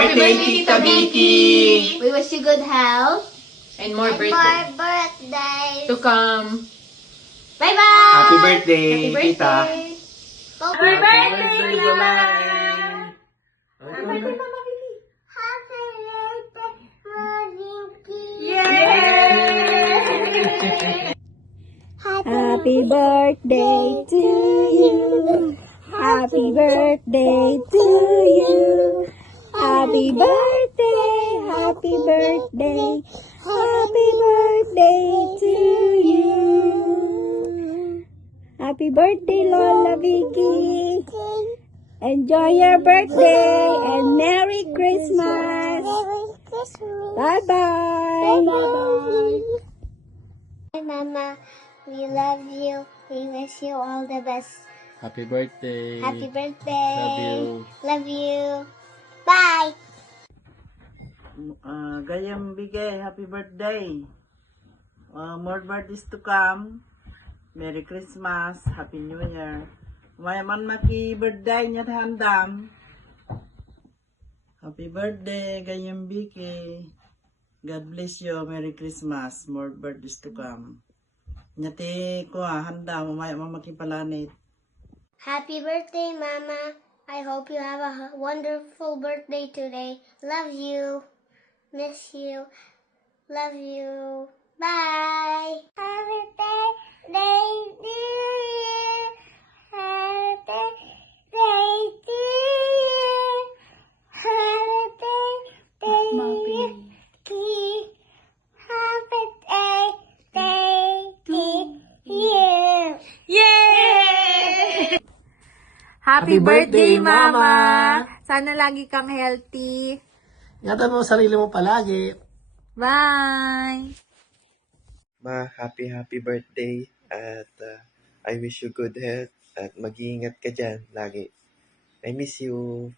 birthday, Tita Vicky! We wish you good health. And more And birthday more birthdays. to come. Bye-bye! Happy birthday, Happy birthday! Tita. Happy birthday, Mama! Happy birthday, Mama Vicky! Happy birthday, Mama Vicky! Yay! Happy birthday to you. Happy birthday to you. Happy birthday, happy birthday, happy birthday to you. Happy birthday, Lola Vicky. Enjoy your birthday and Merry Christmas. Bye-bye. Hi, Mama. We love you. We wish you all the best. Happy birthday. Happy birthday. Love you. Love you. Bye. Gayam Bigay, happy birthday. More birthdays to come. Merry Christmas, Happy New Year. May man maki birthday niya handam. Happy birthday, Gayam Bigay. God bless you, Merry Christmas. More birthdays to come. Nyati ko handa, mamaya mamaki palanit. Happy birthday, Mama. I hope you have a wonderful birthday today. Love you. Miss you. Love you. Bye. Happy birthday to you. Happy birthday to you. Happy birthday to you. Happy birthday to you. Yay! Happy birthday, Mama. Sana lagi kang healthy. Ingatan mo sarili mo palagi. Bye! Ma, happy birthday at I wish you good health at mag-iingat ka dyan lagi. I miss you.